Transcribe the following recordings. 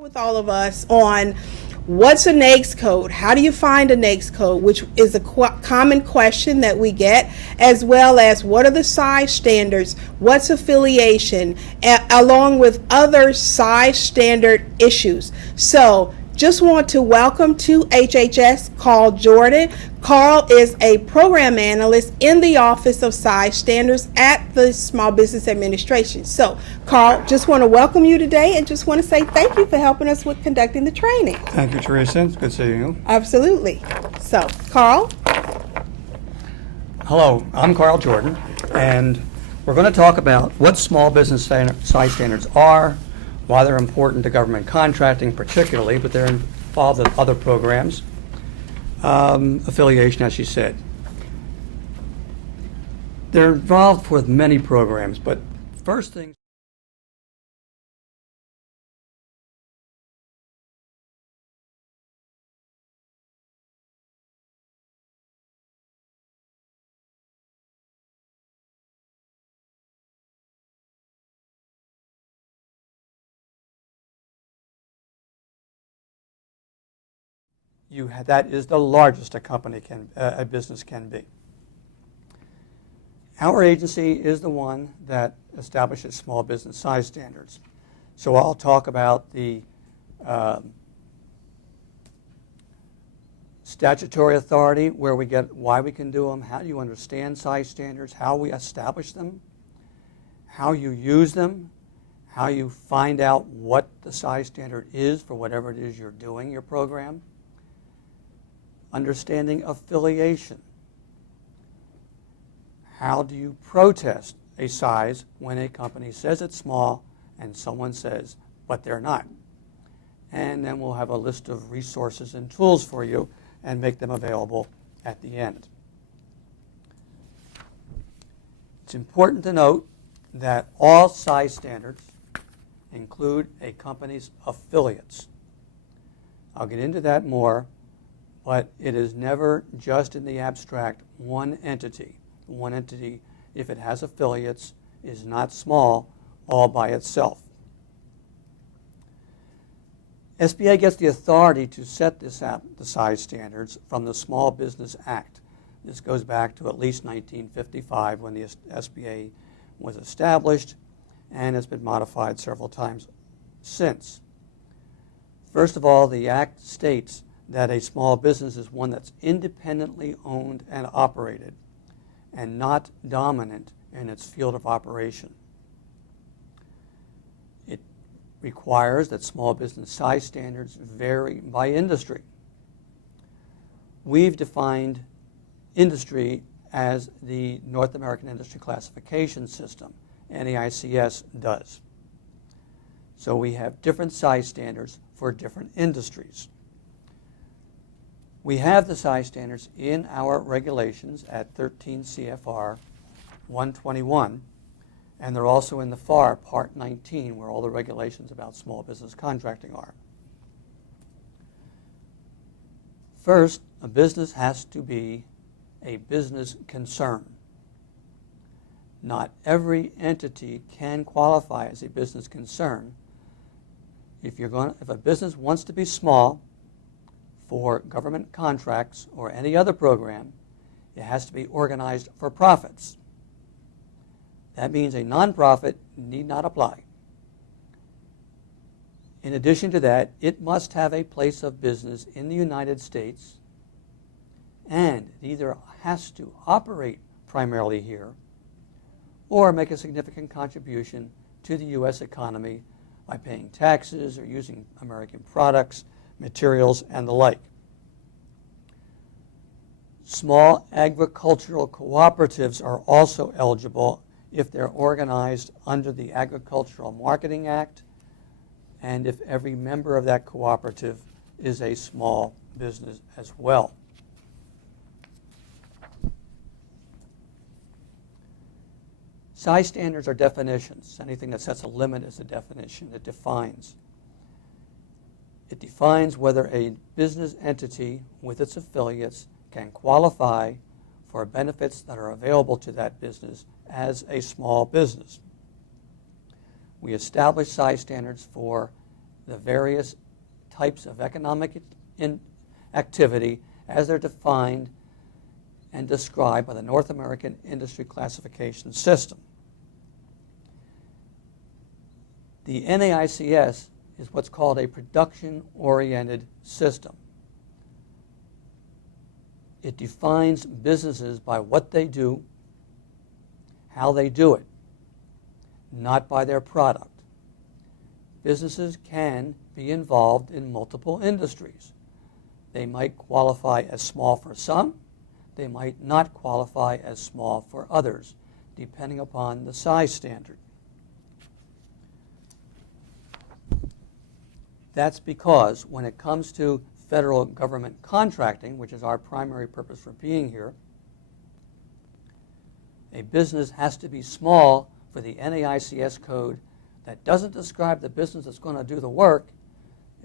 With all of us on what's a NAICS code, how do you find a NAICS code, which is a common question that we get, as well as what are the size standards, what's affiliation, along with other size standard issues. So just want to welcome to HHS Carl Jordan. Carl is a program analyst in the Office of Size Standards at the Small Business Administration. So, Carl, just want to welcome you today and just want to say thank you for helping us with conducting the training. Thank you, Teresa. It's good seeing you. Absolutely. So, Carl? Hello, I'm Carl Jordan, and we're going to talk about what small business size standards are, why they're important to government contracting particularly, but they're involved in other programs. Affiliation, as you said. They're involved with many programs, but first thing, that is the largest a business can be. Our agency is the one that establishes small business size standards. So I'll talk about the statutory authority, why we can do them, how you understand size standards, how we establish them, how you use them, how you find out what the size standard is for whatever it is you're doing, your program. Understanding affiliation. How do you protest a size when a company says it's small and someone says, but they're not? And then we'll have a list of resources and tools for you and make them available at the end. It's important to note that all size standards include a company's affiliates. I'll get into that more. But it is never just in the abstract one entity. One entity, if it has affiliates, is not small all by itself. SBA gets the authority to set the size standards from the Small Business Act. This goes back to at least 1955 when the SBA was established and has been modified several times since. First of all, the Act states that a small business is one that's independently owned and operated and not dominant in its field of operation. It requires that small business size standards vary by industry. We've defined industry as the North American Industry Classification System, NAICS does. So we have different size standards for different industries. We have the size standards in our regulations at 13 CFR 121, and they're also in the FAR Part 19, where all the regulations about small business contracting are. First, a business has to be a business concern. Not every entity can qualify as a business concern. If a business wants to be small, for government contracts or any other program, it has to be organized for profits. That means a nonprofit need not apply. In addition to that, it must have a place of business in the United States, and it either has to operate primarily here or make a significant contribution to the U.S. economy by paying taxes or using American products, materials, and the like. Small agricultural cooperatives are also eligible if they're organized under the Agricultural Marketing Act and if every member of that cooperative is a small business as well. Size standards are definitions. Anything that sets a limit is a definition. It defines. It defines whether a business entity with its affiliates can qualify for benefits that are available to that business as a small business. We establish size standards for the various types of economic activity as they're defined and described by the North American Industry Classification System. The NAICS is what's called a production-oriented system. It defines businesses by what they do, how they do it, not by their product. Businesses can be involved in multiple industries. They might qualify as small for some, they might not qualify as small for others, depending upon the size standard. That's because when it comes to federal government contracting, which is our primary purpose for being here, a business has to be small for the NAICS code that doesn't describe the business that's going to do the work.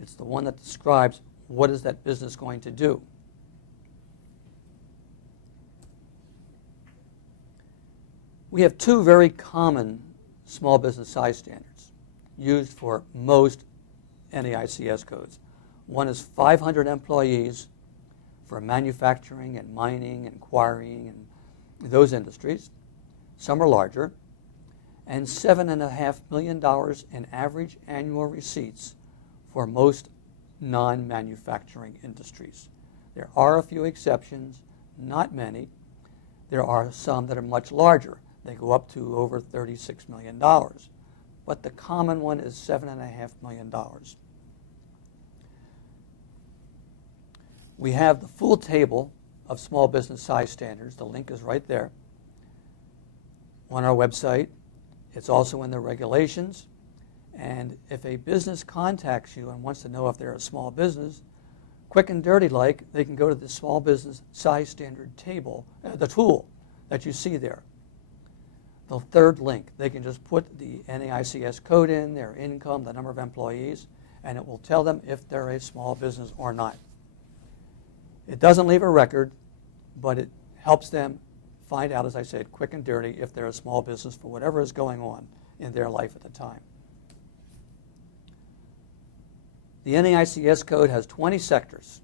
It's the one that describes what is that business going to do. We have two very common small business size standards used for most NAICS codes. One is 500 employees for manufacturing and mining and quarrying and those industries. Some are larger. And $7.5 million in average annual receipts for most non-manufacturing industries. There are a few exceptions, not many. There are some that are much larger. They go up to over $36 million. But the common one is $7.5 million. We have the full table of small business size standards. The link is right there on our website. It's also in the regulations. And if a business contacts you and wants to know if they're a small business, quick and dirty like, they can go to the small business size standard table, the tool that you see there. The third link, they can just put the NAICS code in, their income, the number of employees, and it will tell them if they're a small business or not. It doesn't leave a record, but it helps them find out, as I said, quick and dirty, if they're a small business for whatever is going on in their life at the time. The NAICS code has 20 sectors.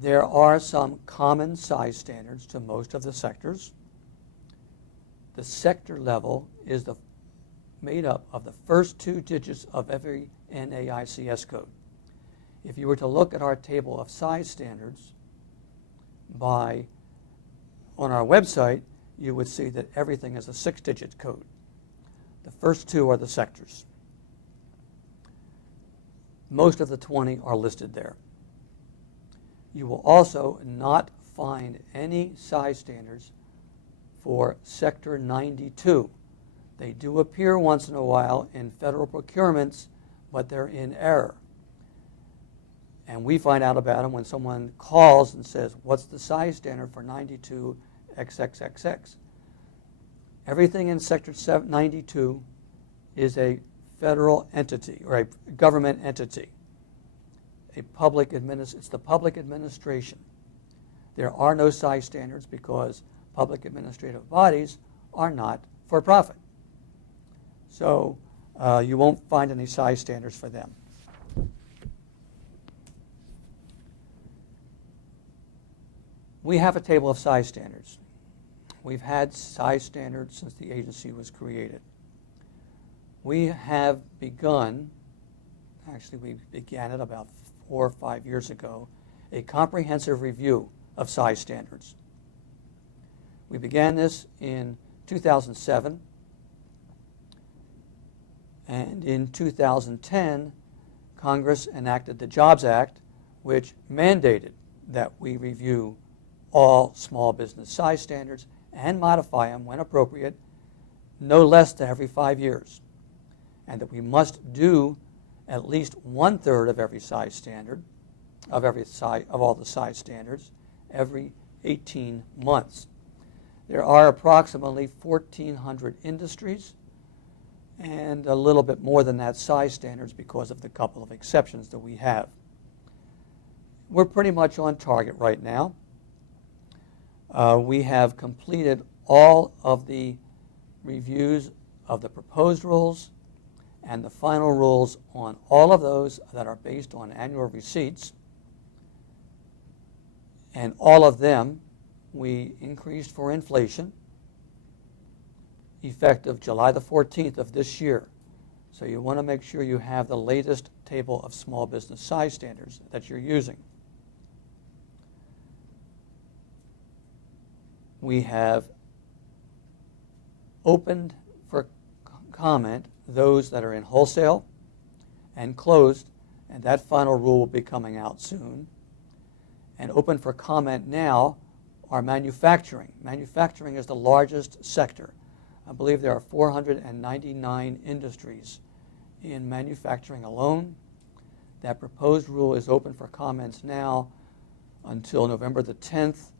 There are some common size standards to most of the sectors. The sector level is made up of the first two digits of every NAICS code. If you were to look at our table of size standards on our website, you would see that everything is a 6-digit code. The first two are the sectors. Most of the 20 are listed there. You will also not find any size standards for Sector 92. They do appear once in a while in federal procurements, but they're in error. And we find out about them when someone calls and says, what's the size standard for 92 XXXX? Everything in Sector 92 is a federal entity or a government entity. It's the public administration. There are no size standards because public administrative bodies are not for profit. So you won't find any size standards for them. We have a table of size standards. We've had size standards since the agency was created. We have begun, actually we began it about 4 or 5 years ago, a comprehensive review of size standards. We began this in 2007, and in 2010, Congress enacted the Jobs Act, which mandated that we review all small business size standards and modify them when appropriate, no less than every 5 years, and that we must do at least 1/3 of every size standard, of all the size standards, every 18 months. There are approximately 1,400 industries and a little bit more than that size standards because of the couple of exceptions that we have. We're pretty much on target right now. We have completed all of the reviews of the proposed rules and the final rules on all of those that are based on annual receipts, and all of them we increased for inflation effective July the 14th of this year. So you want to make sure you have the latest table of small business size standards that you're using. We have opened for comment those that are in wholesale and closed, and that final rule will be coming out soon. And open for comment now are manufacturing. Manufacturing is the largest sector. I believe there are 499 industries in manufacturing alone. That proposed rule is open for comments now until November the 10th,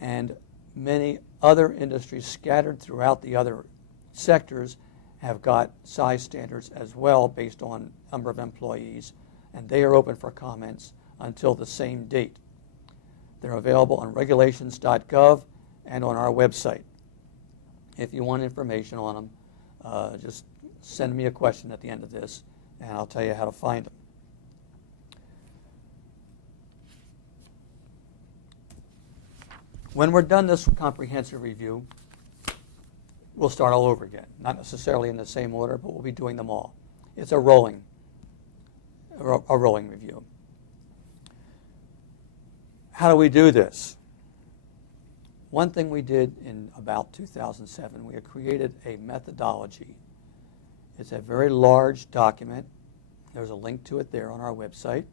and many other industries scattered throughout the other sectors have got size standards as well based on number of employees, and they are open for comments until the same date. They're available on regulations.gov and on our website. If you want information on them, just send me a question at the end of this, and I'll tell you how to find them. When we're done this comprehensive review, we'll start all over again. Not necessarily in the same order, but we'll be doing them all. It's a rolling review. How do we do this? One thing we did in about 2007, we had created a methodology. It's a very large document. There's a link to it there on our website,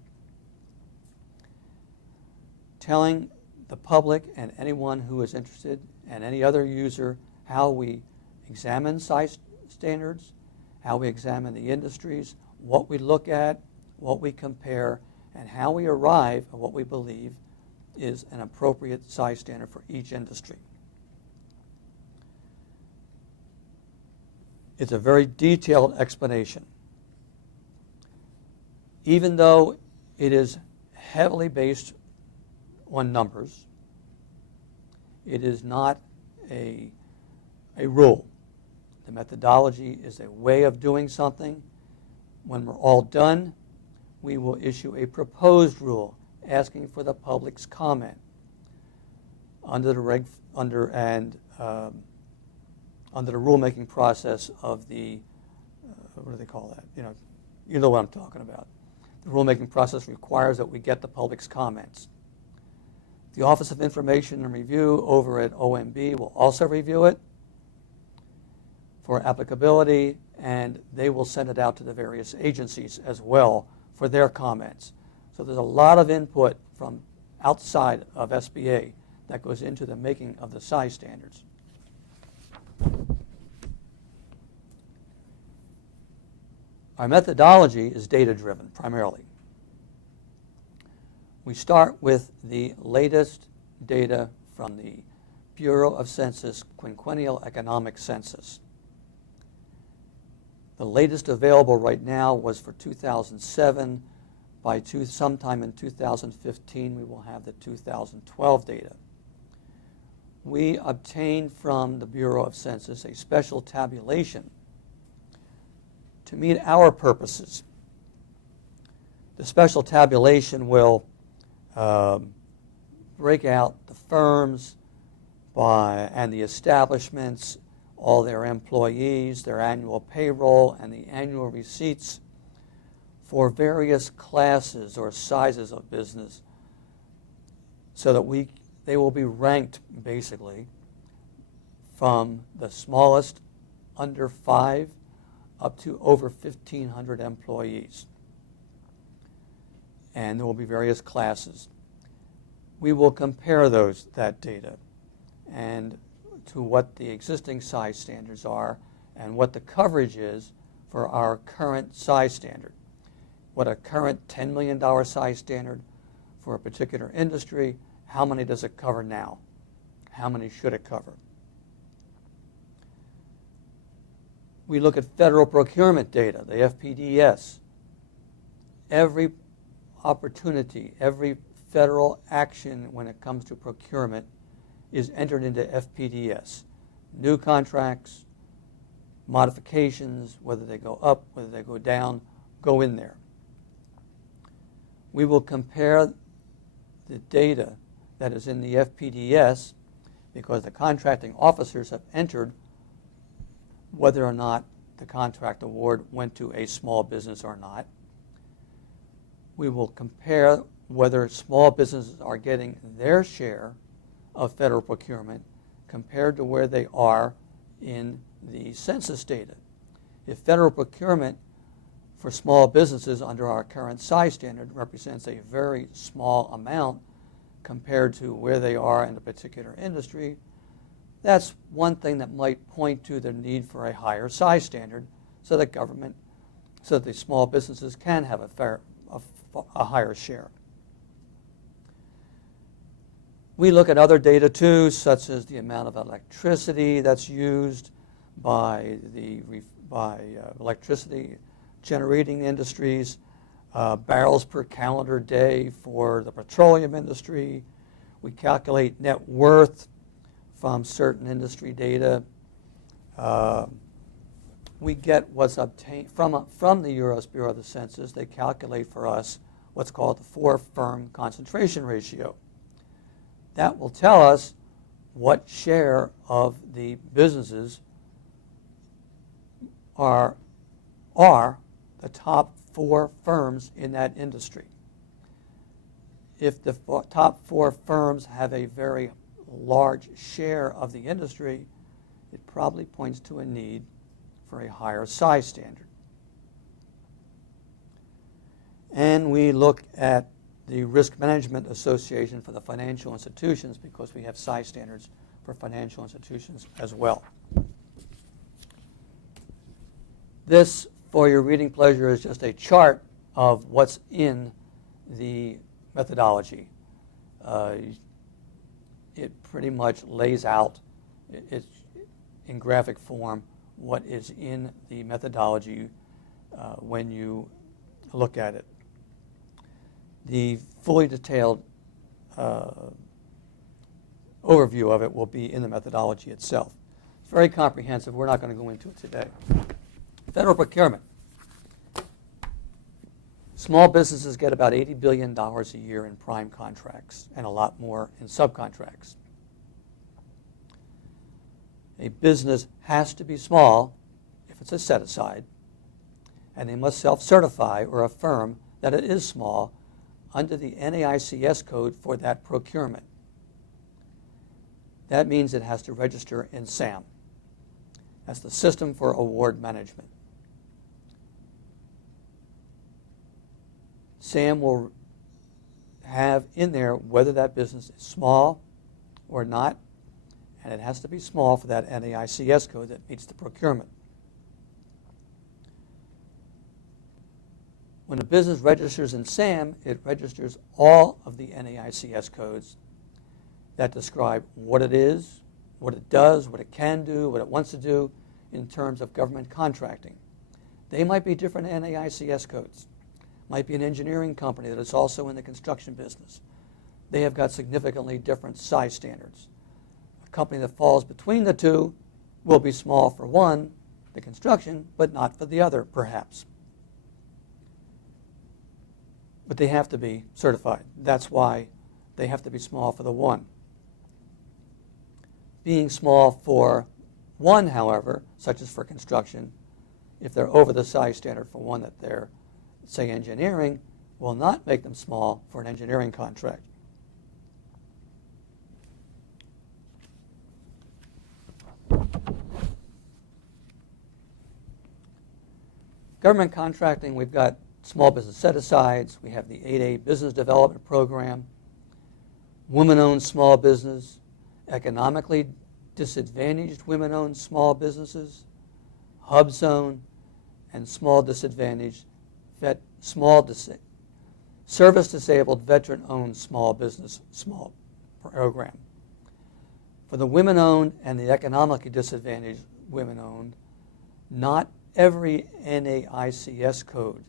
telling the public and anyone who is interested and any other user how we examine size standards, how we examine the industries, what we look at, what we compare, and how we arrive at what we believe is an appropriate size standard for each industry. It's a very detailed explanation. Even though it is heavily based on numbers, it is not a rule. The methodology is a way of doing something. When we're all done, we will issue a proposed rule asking for the public's comment under the rulemaking process of the what do they call that? You know what I'm talking about. The rulemaking process requires that we get the public's comments. The Office of Information and Review over at OMB will also review it for applicability, and they will send it out to the various agencies as well for their comments. So there's a lot of input from outside of SBA that goes into the making of the size standards. Our methodology is data-driven primarily. We start with the latest data from the Bureau of Census Quinquennial Economic Census. The latest available right now was for 2007. By sometime in 2015, we will have the 2012 data. We obtained from the Bureau of Census a special tabulation to meet our purposes. The special tabulation will break out the firms and the establishments, all their employees, their annual payroll, and the annual receipts for various classes or sizes of business, so that they will be ranked basically from the smallest under 5 up to over 1,500 employees. And there will be various classes. We will compare that data and to what the existing size standards are and what the coverage is for our current size standard. What a current $10 million size standard for a particular industry, how many does it cover now? How many should it cover? We look at federal procurement data, the FPDS. Every opportunity, every federal action when it comes to procurement is entered into FPDS. New contracts, modifications, whether they go up, whether they go down, go in there. We will compare the data that is in the FPDS because the contracting officers have entered whether or not the contract award went to a small business or not. We will compare whether small businesses are getting their share of federal procurement compared to where they are in the census data. If federal procurement for small businesses under our current size standard represents a very small amount compared to where they are in a particular industry, that's one thing that might point to the need for a higher size standard so that the small businesses can have a higher share. We look at other data too, such as the amount of electricity that's used by electricity generating industries, barrels per calendar day for the petroleum industry. We calculate net worth from certain industry data. We get what's obtained from the U.S. Bureau of the Census. They calculate for us what's called the 4-firm concentration ratio. That will tell us what share of the businesses are the top 4 firms in that industry. If the top 4 firms have a very large share of the industry, it probably points to a need for a higher size standard. And we look at the Risk Management Association for the financial institutions because we have size standards for financial institutions as well. This, for your reading pleasure, is just a chart of what's in the methodology. It pretty much lays out in graphic form what is in the methodology when you look at it. The fully detailed overview of it will be in the methodology itself. It's very comprehensive. We're not going to go into it today. Federal procurement. Small businesses get about $80 billion a year in prime contracts and a lot more in subcontracts. A business has to be small if it's a set-aside, and they must self-certify or affirm that it is small under the NAICS code for that procurement. That means it has to register in SAM. That's the System for Award Management. SAM will have in there whether that business is small or not, and it has to be small for that NAICS code that meets the procurement. When a business registers in SAM, it registers all of the NAICS codes that describe what it is, what it does, what it can do, what it wants to do in terms of government contracting. They might be different NAICS codes. Might be an engineering company that is also in the construction business. They have got significantly different size standards. A company that falls between the two will be small for one, the construction, but not for the other, perhaps. But they have to be certified. That's why they have to be small for the one. Being small for one, however, such as for construction, if they're over the size standard for one that they're, say, engineering, will not make them small for an engineering contract. Government contracting, we've got small business set-asides. We have the 8A Business Development Program, women-owned small business, economically disadvantaged women-owned small businesses, hub zone, and small disadvantaged service-disabled veteran-owned small business small program. For the women-owned and the economically disadvantaged women-owned, not every NAICS code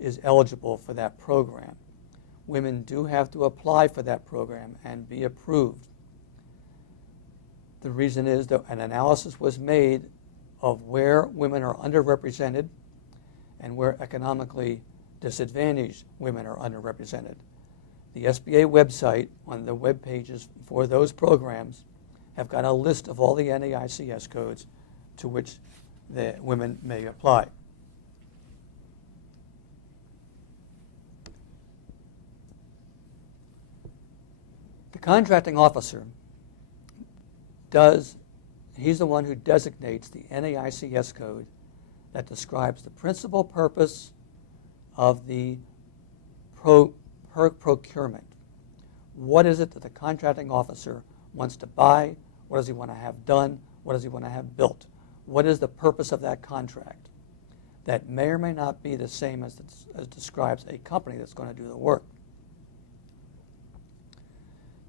is eligible for that program. Women do have to apply for that program and be approved. The reason is that an analysis was made of where women are underrepresented and where economically disadvantaged women are underrepresented. The SBA website, on the web pages for those programs, have got a list of all the NAICS codes to which the women may apply. The contracting officer he's the one who designates the NAICS code that describes the principal purpose of the procurement. What is it that the contracting officer wants to buy? What does he want to have done? What does he want to have built? What is the purpose of that contract? That may or may not be the same as describes a company that's going to do the work.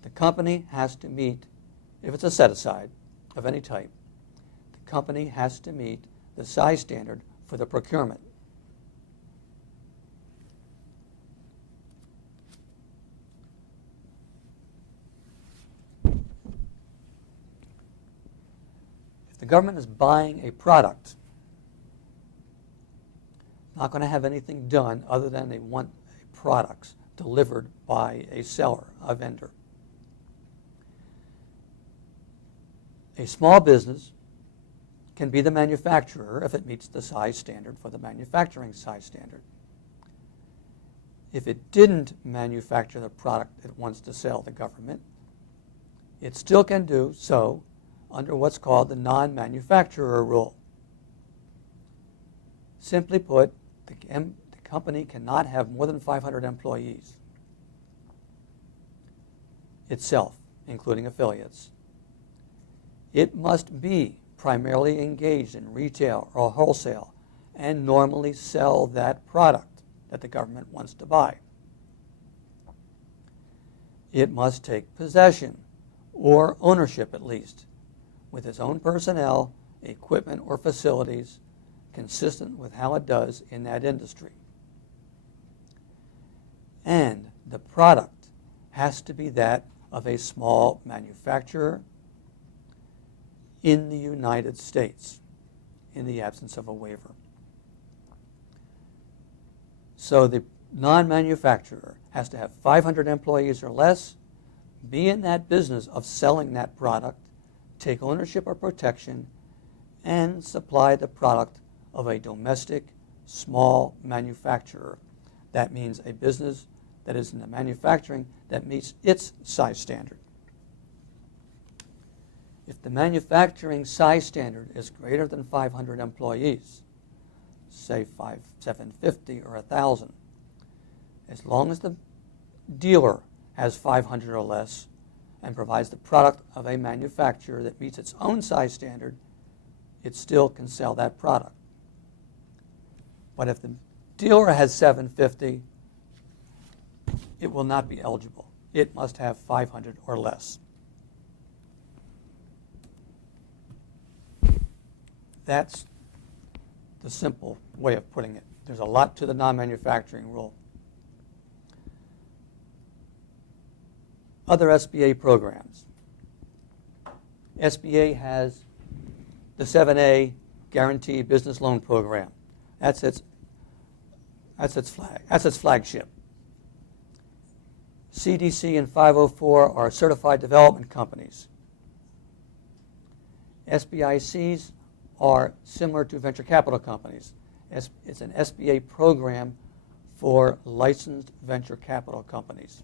The company has to meet, if it's a set-aside of any type, the company has to meet the size standard for the procurement. If the government is buying a product, not going to have anything done other than they want products delivered by a seller, a vendor. A small business can be the manufacturer if it meets the size standard for the manufacturing size standard. If it didn't manufacture the product it wants to sell the government, it still can do so under what's called the non-manufacturer rule. Simply put, the company cannot have more than 500 employees itself, including affiliates. It must be primarily engaged in retail or wholesale and normally sell that product that the government wants to buy. It must take possession or ownership at least with its own personnel, equipment, or facilities consistent with how it does in that industry. And the product has to be that of a small manufacturer in the United States, in the absence of a waiver. So the non-manufacturer has to have 500 employees or less, be in that business of selling that product, take ownership or protection, and supply the product of a domestic small manufacturer. That means a business that is in the manufacturing that meets its size standard. If the manufacturing size standard is greater than 500 employees, say 750 or 1,000, as long as the dealer has 500 or less and provides the product of a manufacturer that meets its own size standard, it still can sell that product. But if the dealer has 750, it will not be eligible. It must have 500 or less. That's the simple way of putting it. There's a lot to the non-manufacturing rule. Other SBA programs. SBA has the 7A Guaranteed Business Loan Program. That's its flagship. CDC and 504 are certified development companies. SBICs are similar to venture capital companies. It's an SBA program for licensed venture capital companies.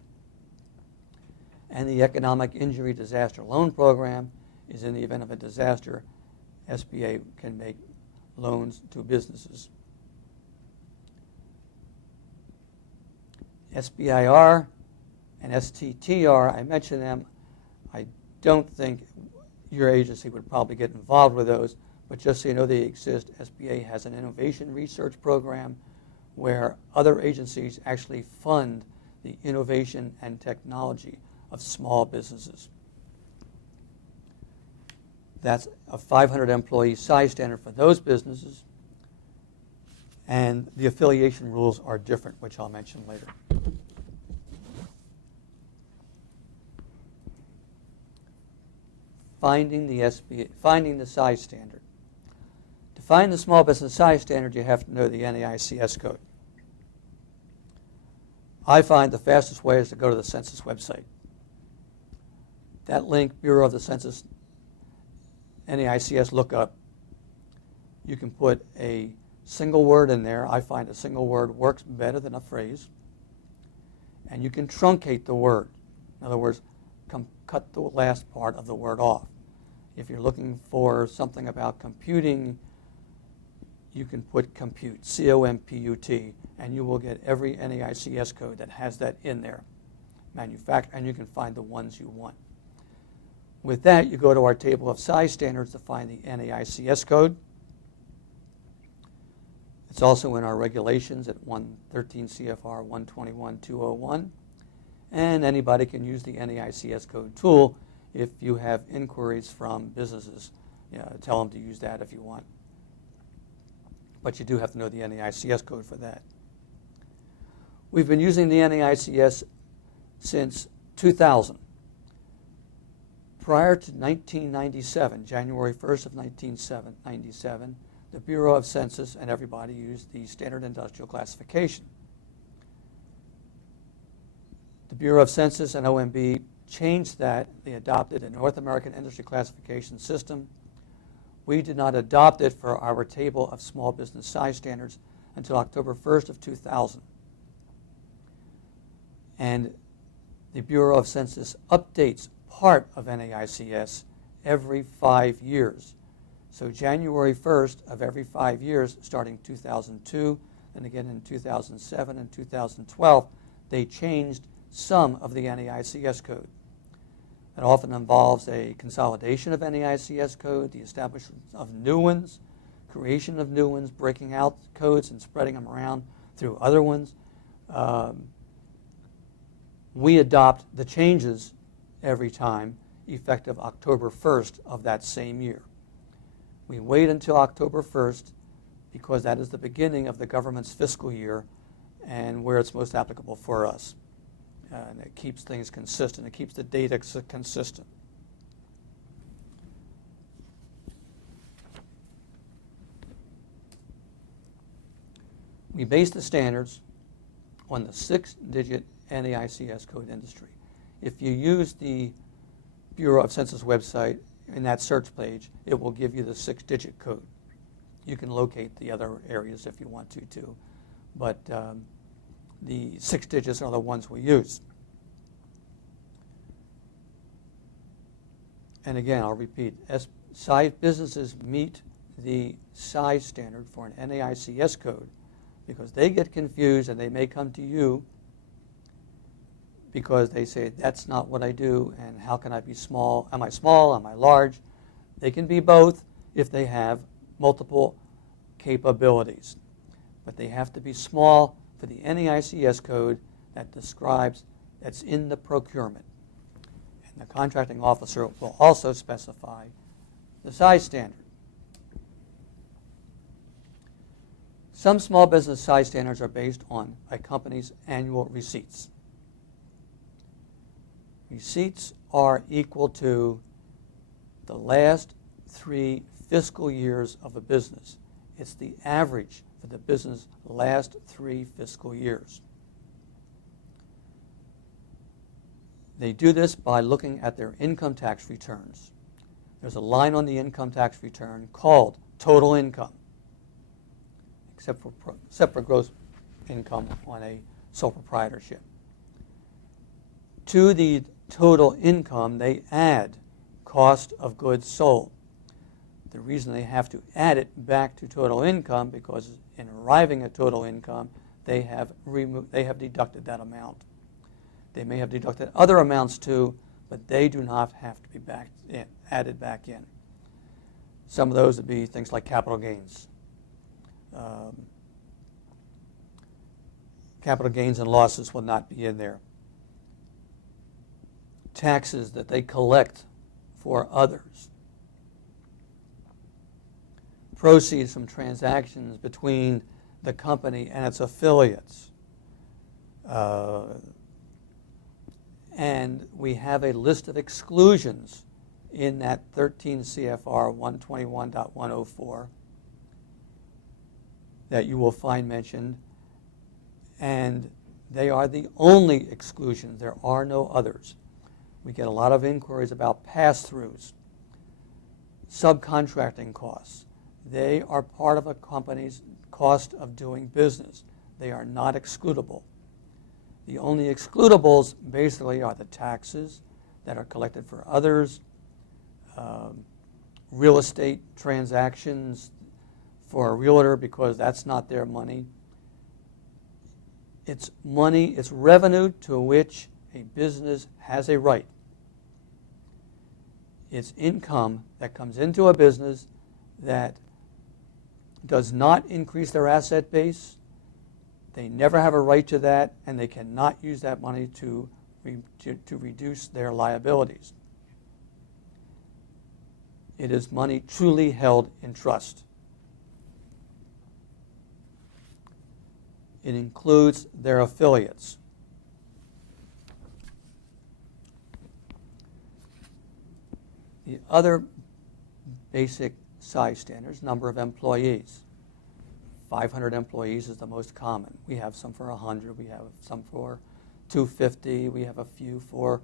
And the Economic Injury Disaster Loan Program is in the event of a disaster, SBA can make loans to businesses. SBIR and STTR, I mentioned them. I don't think your agency would probably get involved with those, but just so you know they exist, SBA has an innovation research program where other agencies actually fund the innovation and technology of small businesses. That's a 500 employee size standard for those businesses, and the affiliation rules are different, which I'll mention later. Finding the size standard. find the small business size standard, you have to know the NAICS code. I find the fastest way is to go to the Census website. That link, Bureau of the Census, NAICS lookup, you can put a single word in there. I find a single word works better than a phrase. And you can truncate the word. In other words, cut the last part of the word off. If you're looking for something about computing, you can put compute, C-O-M-P-U-T, and you will get every NAICS code that has that in there, and you can find the ones you want. With that, you go to our table of size standards to find the NAICS code. It's also in our regulations at 113 CFR 121-201, and anybody can use the NAICS code tool if you have inquiries from businesses. Tell them to use that if you want. But you do have to know the NAICS code for that. We've been using the NAICS since 2000. Prior to 1997, January 1st of 1997, the Bureau of Census and everybody used the Standard Industrial Classification. The Bureau of Census and OMB changed that. They adopted a North American Industry Classification System. We did not adopt it for our table of small business size standards until October 1st of 2000. And the Bureau of Census updates part of NAICS every 5 years. So January 1st of every 5 years, starting 2002, and again in 2007 and 2012, they changed some of the NAICS code. It often involves a consolidation of NAICS code, the establishment of new ones, creation of new ones, breaking out codes and spreading them around through other ones. We adopt the changes every time, effective October 1st of that same year. We wait until October 1st because that is the beginning of the government's fiscal year and where it's most applicable for us. And it keeps things consistent. It keeps the data consistent. We base the standards on the 6-digit NAICS code industry. If you use the Bureau of Census website in that search page, it will give you the 6-digit code. You can locate the other areas if you want to too, but the 6 digits are the ones we use. And again, I'll repeat, size businesses meet the size standard for an NAICS code because they get confused and they may come to you because they say, that's not what I do, and how can I be small? Am I small? Am I large? They can be both if they have multiple capabilities. But they have to be small for the NAICS code that describes, that's in the procurement. And the contracting officer will also specify the size standard. Some small business size standards are based on a company's annual receipts. Receipts are equal to the last 3 fiscal years of a business. It's the average for the business last 3 fiscal years. They do this by looking at their income tax returns. There's a line on the income tax return called total income, except for gross income on a sole proprietorship. To the total income, they add cost of goods sold. The reason they have to add it back to total income because in arriving at total income, they have deducted that amount. They may have deducted other amounts too, but they do not have to be added back in. Some of those would be things like capital gains. Capital gains and losses will not be in there. Taxes that they collect for others. Proceeds from transactions between the company and its affiliates. And we have a list of exclusions in that 13 CFR 121.104 that you will find mentioned, and they are the only exclusions. There are no others. We get a lot of inquiries about pass-throughs, subcontracting costs. They are part of a company's cost of doing business. They are not excludable. The only excludables basically are the taxes that are collected for others, real estate transactions for a realtor because that's not their money. It's money, it's revenue to which a business has a right. It's income that comes into a business that does not increase their asset base. They never have a right to that, and they cannot use that money to reduce their liabilities. It is money truly held in trust. It includes their affiliates. The other basic size standards, number of employees. 500 employees is the most common. We have some for 100. We have some for 250. We have a few for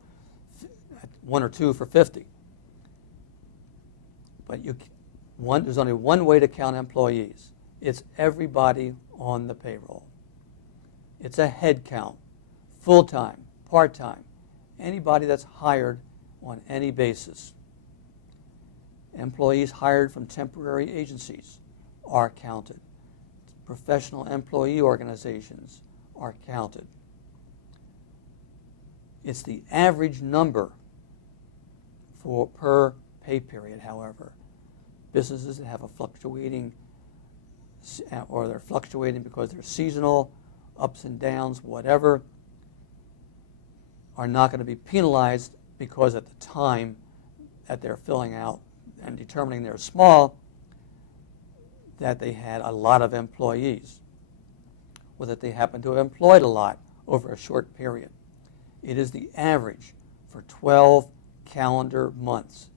one or two for 50. But there's only one way to count employees. It's everybody on the payroll. It's a head count, full-time, part-time, anybody that's hired on any basis. Employees hired from temporary agencies are counted. Professional employee organizations are counted. It's the average number per pay period, however. Businesses that have a fluctuating, or they're fluctuating because they're seasonal, ups and downs, whatever, are not going to be penalized because at the time that they're filling out and determining they're small, that they had a lot of employees, or that they happen to have employed a lot over a short period. It is the average for 12 calendar months.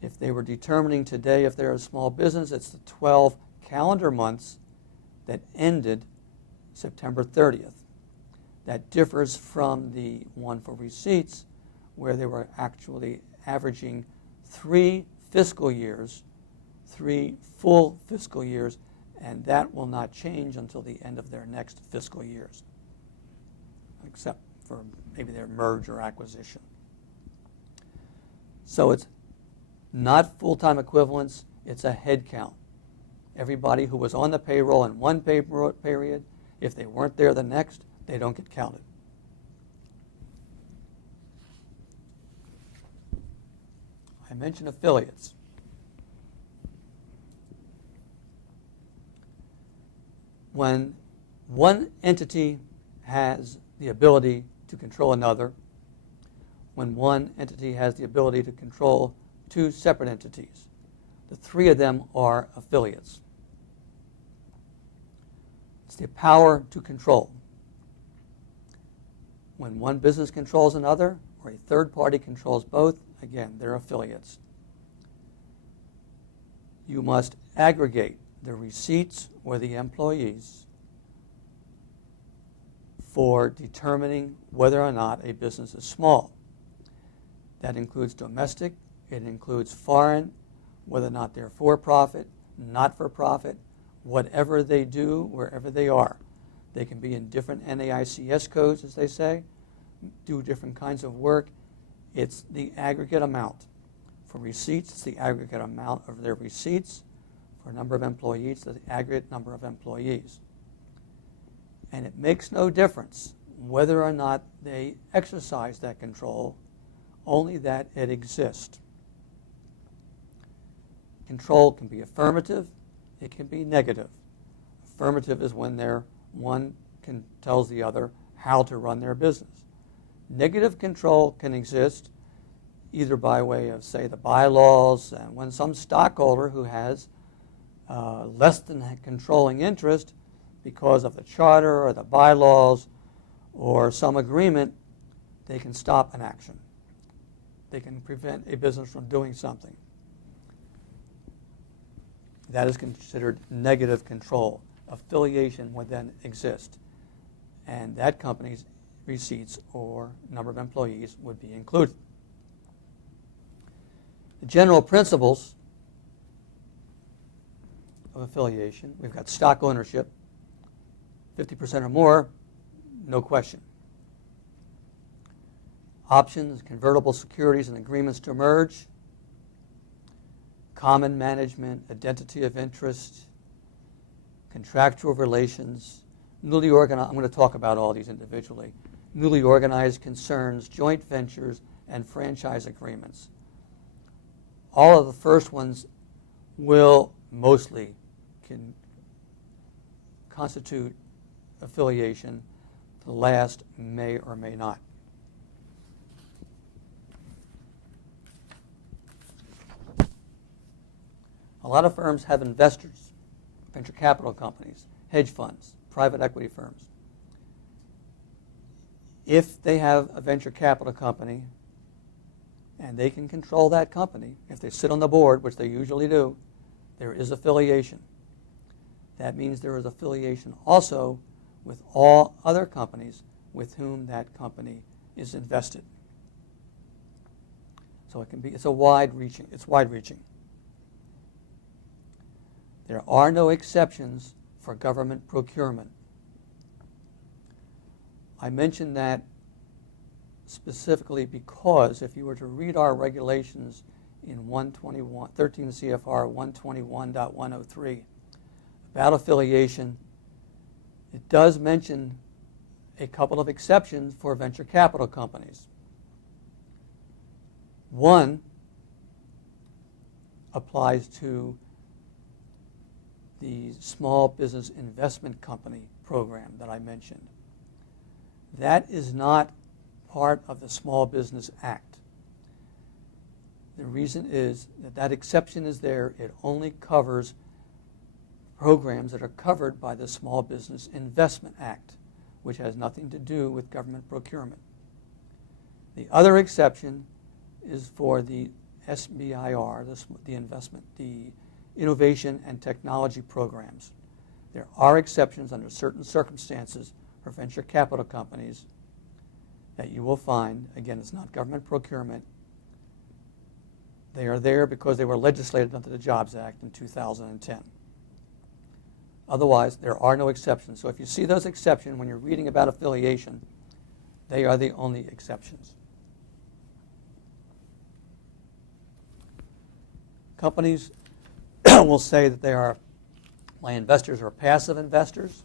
If they were determining today if they're a small business, it's the 12 calendar months that ended September 30th. That differs from the one for receipts, where they were actually averaging 3 fiscal years, 3 full fiscal years, and that will not change until the end of their next fiscal years, except for maybe their merge or acquisition. So it's not full-time equivalents, it's a head count. Everybody who was on the payroll in one pay period, if they weren't there the next, they don't get counted. I mentioned affiliates. When one entity has the ability to control another, when one entity has the ability to control 2 separate entities, the 3 of them are affiliates. It's the power to control. When one business controls another, or a third party controls both, again, they're affiliates. You must aggregate the receipts or the employees for determining whether or not a business is small. That includes domestic, it includes foreign, whether or not they're for-profit, not-for-profit, whatever they do, wherever they are. They can be in different NAICS codes, as they say, do different kinds of work. It's the aggregate amount. For receipts, it's the aggregate amount of their receipts. For a number of employees, the aggregate number of employees. And it makes no difference whether or not they exercise that control, only that it exists. Control can be affirmative, it can be negative. Affirmative is when one tells the other how to run their business. Negative control can exist either by way of, say, the bylaws, and when some stockholder who has less than a controlling interest because of the charter or the bylaws or some agreement, they can stop an action. They can prevent a business from doing something. that is considered negative control. Affiliation would then exist, and that company's receipts or number of employees would be included. The general principles of affiliation, we've got stock ownership, 50% or more, no question. Options, convertible securities, and agreements to merge, common management, identity of interest, contractual relations, newly organized, I'm going to talk about all these individually, newly organized concerns, joint ventures, and franchise agreements. All of the first ones will mostly constitute affiliation. The last may or may not. A lot of firms have investors, venture capital companies, hedge funds, private equity firms. If they have a venture capital company and they can control that company, if they sit on the board, which they usually do, there is affiliation. That means there is affiliation also with all other companies with whom that company is invested. So it's wide-reaching. There are no exceptions for government procurement. I mention that specifically because if you were to read our regulations in 13 CFR 121.103 about affiliation, it does mention a couple of exceptions for venture capital companies. One applies to the Small Business Investment Company program that I mentioned. That is not part of the Small Business Act. The reason is that that exception is there. It only covers programs that are covered by the Small Business Investment Act, which has nothing to do with government procurement. The other exception is for the SBIR, the Innovation and Technology Programs. There are exceptions under certain circumstances for venture capital companies that you will find. Again, it's not government procurement. They are there because they were legislated under the Jobs Act in 2010. Otherwise, there are no exceptions. So if you see those exceptions when you're reading about affiliation, they are the only exceptions. Companies will say that my investors are passive investors.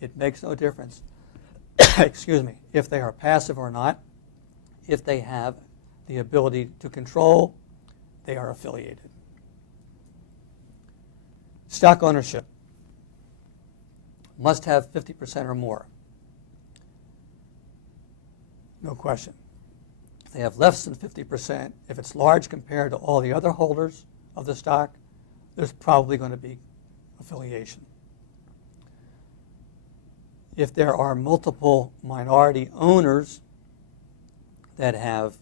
It makes no difference, excuse me, if they are passive or not. If they have the ability to control, they are affiliated. Stock ownership must have 50% or more. No question. If they have less than 50%, if it's large compared to all the other holders of the stock, there's probably going to be affiliation. If there are multiple minority owners that have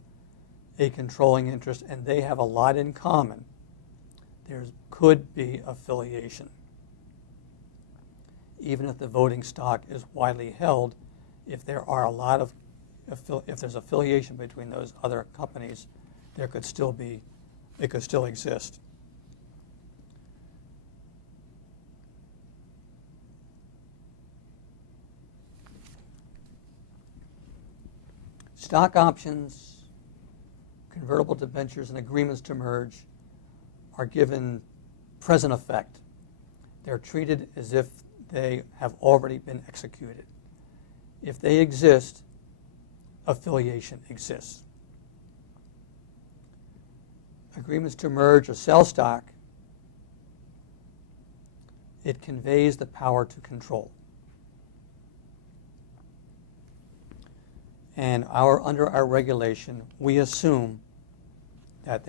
a controlling interest and they have a lot in common, there could be affiliation. Even if the voting stock is widely held, if there are if there's affiliation between those other companies, it could still exist. Stock options, convertible debentures, and agreements to merge are given present effect. They're treated as if they have already been executed. If they exist, affiliation exists. Agreements to merge or sell stock, it conveys the power to control. And under our regulation, we assume that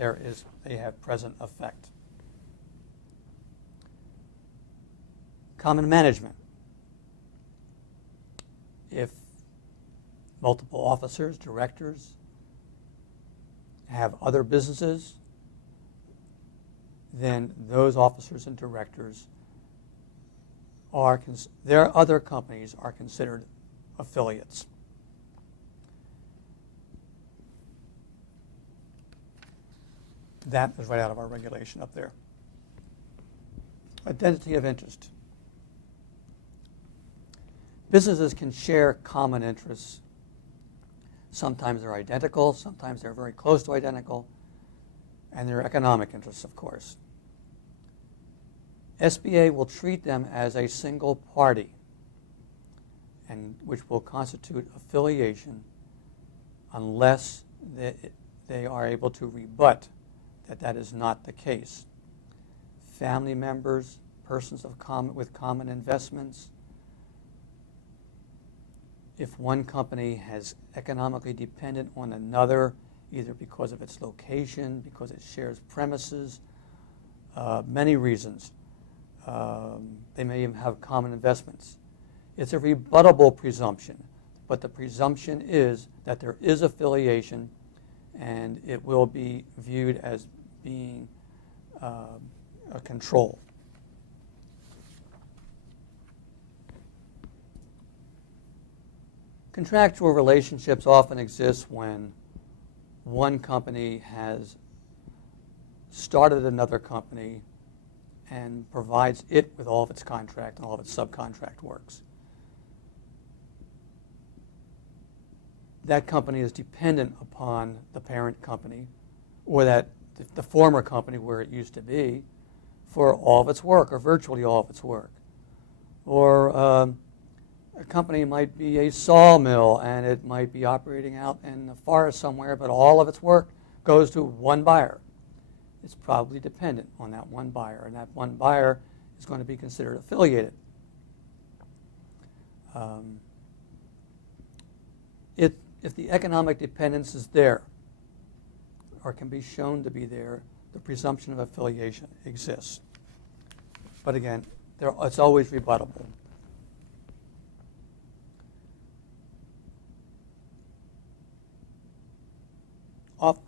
they have present effect. Common management. If multiple officers, directors have other businesses then those officers and directors their other companies are considered affiliates. That is right out of our regulation up there. Identity of interest. Businesses can share common interests. Sometimes they're identical, sometimes they're very close to identical, and they're economic interests, of course. SBA will treat them as a single party, and which will constitute affiliation unless they are able to rebut that that is not the case. Family members, persons with common investments. If one company has economically dependent on another, either because of its location, because it shares premises, many reasons. They may even have common investments. It's a rebuttable presumption, but the presumption is that there is affiliation, and it will be viewed as being a control. Contractual relationships often exist when one company has started another company and provides it with all of its contract and all of its subcontract works. That company is dependent upon the parent company, or that the former company where it used to be, for all of its work, or virtually all of its work. Or a company might be a sawmill, and it might be operating out in the forest somewhere, but all of its work goes to one buyer. It's probably dependent on that one buyer, and that one buyer is going to be considered affiliated. If the economic dependence is there, or can be shown to be there, the presumption of affiliation exists. But again, it's always rebuttable.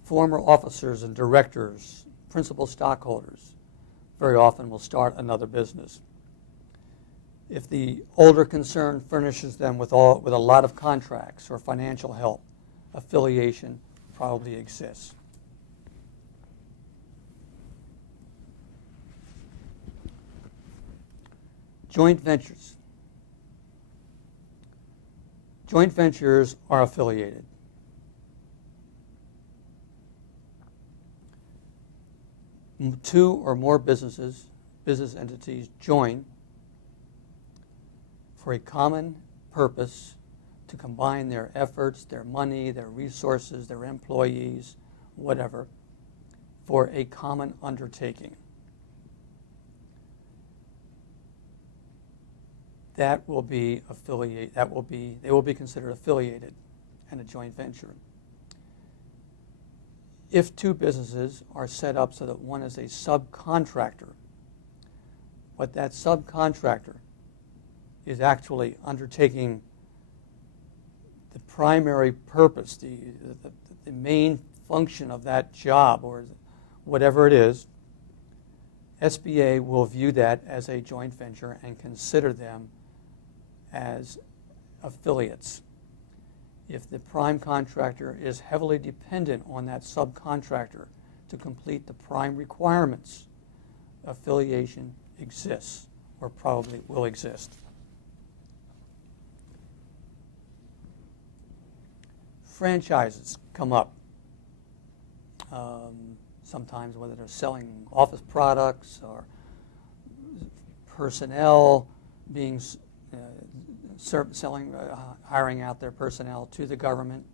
Former officers and directors, principal stockholders, very often will start another business. If the older concern furnishes them with a lot of contracts or financial help, affiliation probably exists. Joint ventures. Joint ventures are affiliated. Two or more business entities join for a common purpose to combine their efforts, their money, their resources, their employees, whatever, for a common undertaking. They will be considered affiliated in a joint venture. If two businesses are set up so that one is a subcontractor, but that subcontractor is actually undertaking the primary purpose, the main function of that job, or whatever it is, SBA will view that as a joint venture and consider them as affiliates. If the prime contractor is heavily dependent on that subcontractor to complete the prime requirements, affiliation exists, or probably will exist. Franchises come up. Sometimes whether they're selling office products or personnel being hiring out their personnel to the government,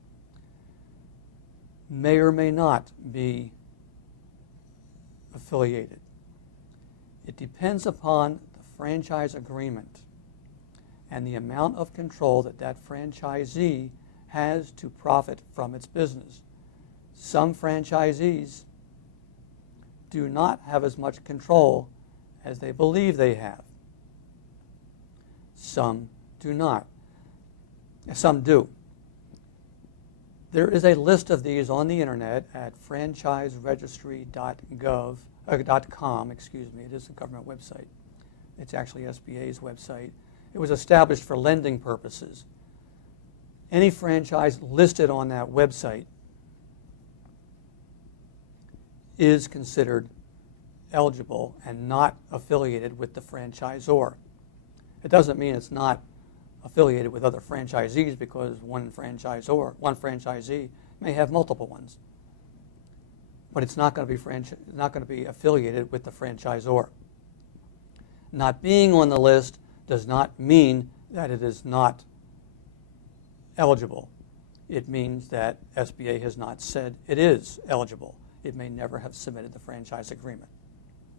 may or may not be affiliated. It depends upon the franchise agreement and the amount of control that franchisee has to profit from its business. Some franchisees do not have as much control as they believe they have. Some do not. Some do. There is a list of these on the internet at franchiseregistry.gov, .com, excuse me, it is a government website. It's actually SBA's website. It was established for lending purposes. Any franchise listed on that website is considered eligible and not affiliated with the franchisor. It doesn't mean it's not affiliated with other franchisees, because one franchisee may have multiple ones. But it's not going to be affiliated with the franchisor. Not being on the list does not mean that it is not eligible. It means that SBA has not said it is eligible. It may never have submitted the franchise agreement.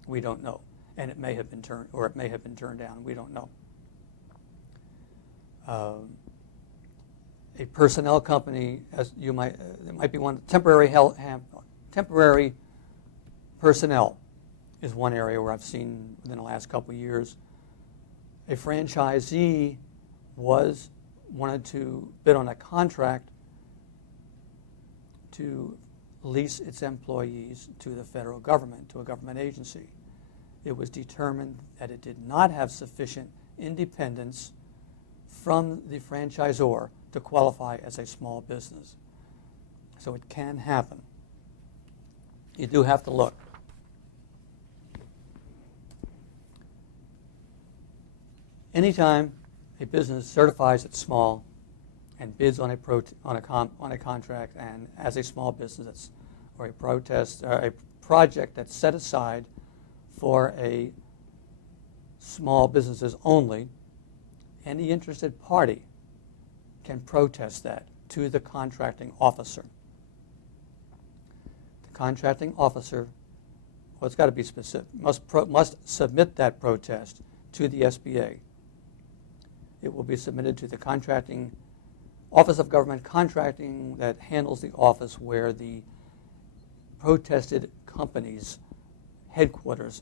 We don't know. And it may have been turned, or it may have been turned down. We don't know. A personnel company, as you might, it might be one, temporary personnel is one area where I've seen within the last couple of years a franchisee wanted to bid on a contract to lease its employees to the federal government, to a government agency. It was determined that it did not have sufficient independence from the franchisor to qualify as a small business. So it can happen. You do have to look. Anytime a business certifies it's small and bids on a contract, and as a small business or a project that's set aside for a small businesses only, any interested party can protest that to the contracting officer. The contracting officer, well, it's got to be specific, must submit that protest to the SBA. It will be submitted to the contracting Office of Government Contracting, that handles the office where the protested company's headquarters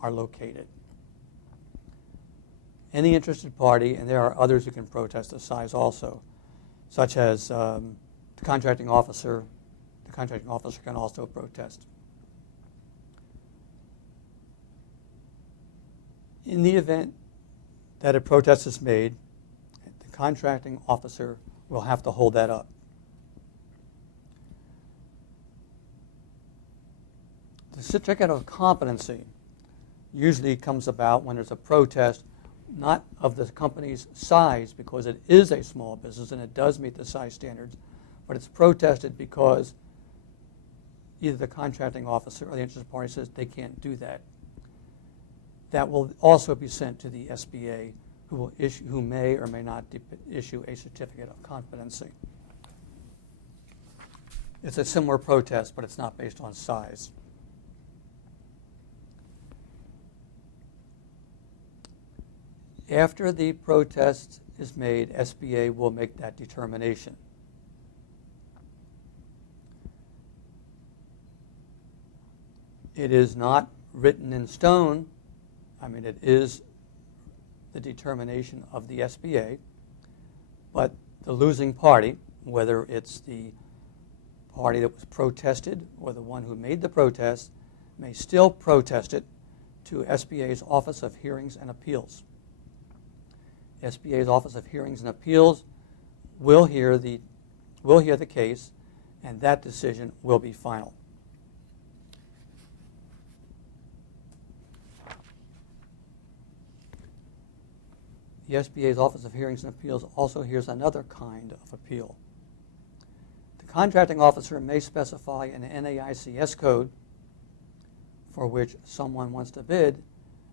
are located. Any interested party, and there are others who can protest the size also, such as the contracting officer. The contracting officer can also protest. In the event that a protest is made, the contracting officer will have to hold that up. The certificate of competency usually comes about when there's a protest, not of the company's size, because it is a small business and it does meet the size standards, but it's protested because either the contracting officer or the interested party says they can't do that. That will also be sent to the SBA, who may or may not issue a certificate of competency. It's a similar protest, but it's not based on size. After the protest is made, SBA will make that determination. It is not written in stone. I mean, it is the determination of the SBA, but the losing party, whether it's the party that was protested or the one who made the protest, may still protest it to SBA's Office of Hearings and Appeals. SBA's Office of Hearings and Appeals will hear the case, and that decision will be final. The SBA's Office of Hearings and Appeals also hears another kind of appeal. The contracting officer may specify an NAICS code for which someone wants to bid,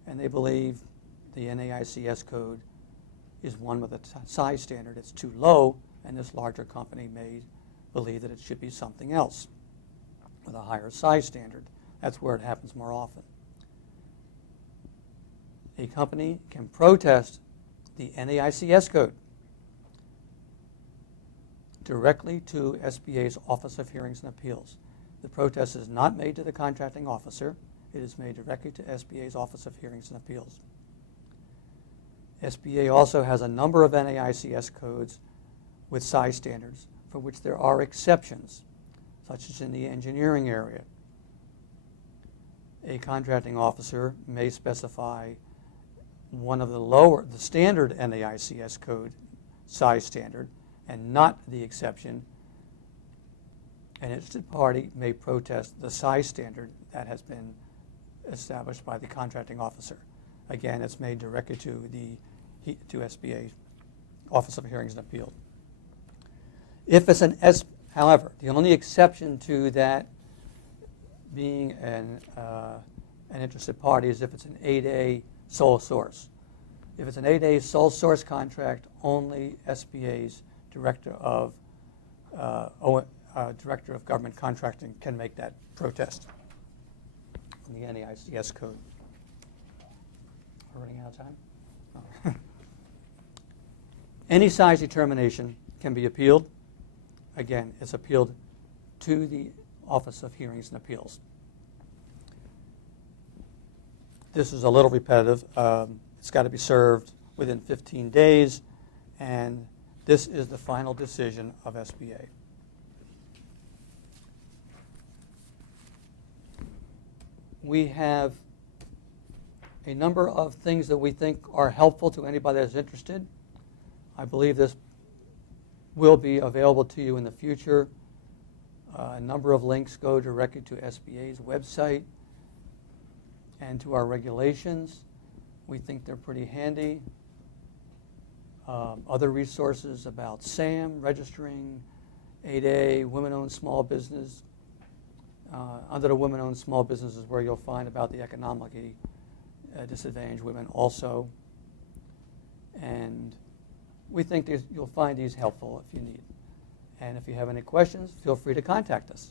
and they believe the NAICS code is one with a size standard. It's too low, and this larger company may believe that it should be something else with a higher size standard. That's where it happens more often. A company can protest the NAICS code directly to SBA's Office of Hearings and Appeals. The protest is not made to the contracting officer. It is made directly to SBA's Office of Hearings and Appeals. SBA also has a number of NAICS codes with size standards for which there are exceptions, such as in the engineering area. a contracting officer may specify one of the standard NAICS code size standard and not the exception. An interested party may protest the size standard that has been established by the contracting officer. Again, it's made directly to SBA, Office of Hearings and Appeals. If it's however, the only exception to that being an interested party is if it's an 8A sole source. If it's an 8A sole source contract, only SBA's Director of Government Contracting can make that protest on the NAICS code. We're running out of time? Oh. Any size determination can be appealed. Again, it's appealed to the Office of Hearings and Appeals. This is a little repetitive. It's got to be served within 15 days, and this is the final decision of SBA. We have a number of things that we think are helpful to anybody that's interested. I believe this will be available to you in the future. A number of links go directly to SBA's website and to our regulations. We think they're pretty handy. Other resources about SAM, registering, 8A, women-owned small business. Under the women-owned small business is where you'll find about the economically disadvantaged women also. And we think you'll find these helpful if you need. And if you have any questions, feel free to contact us.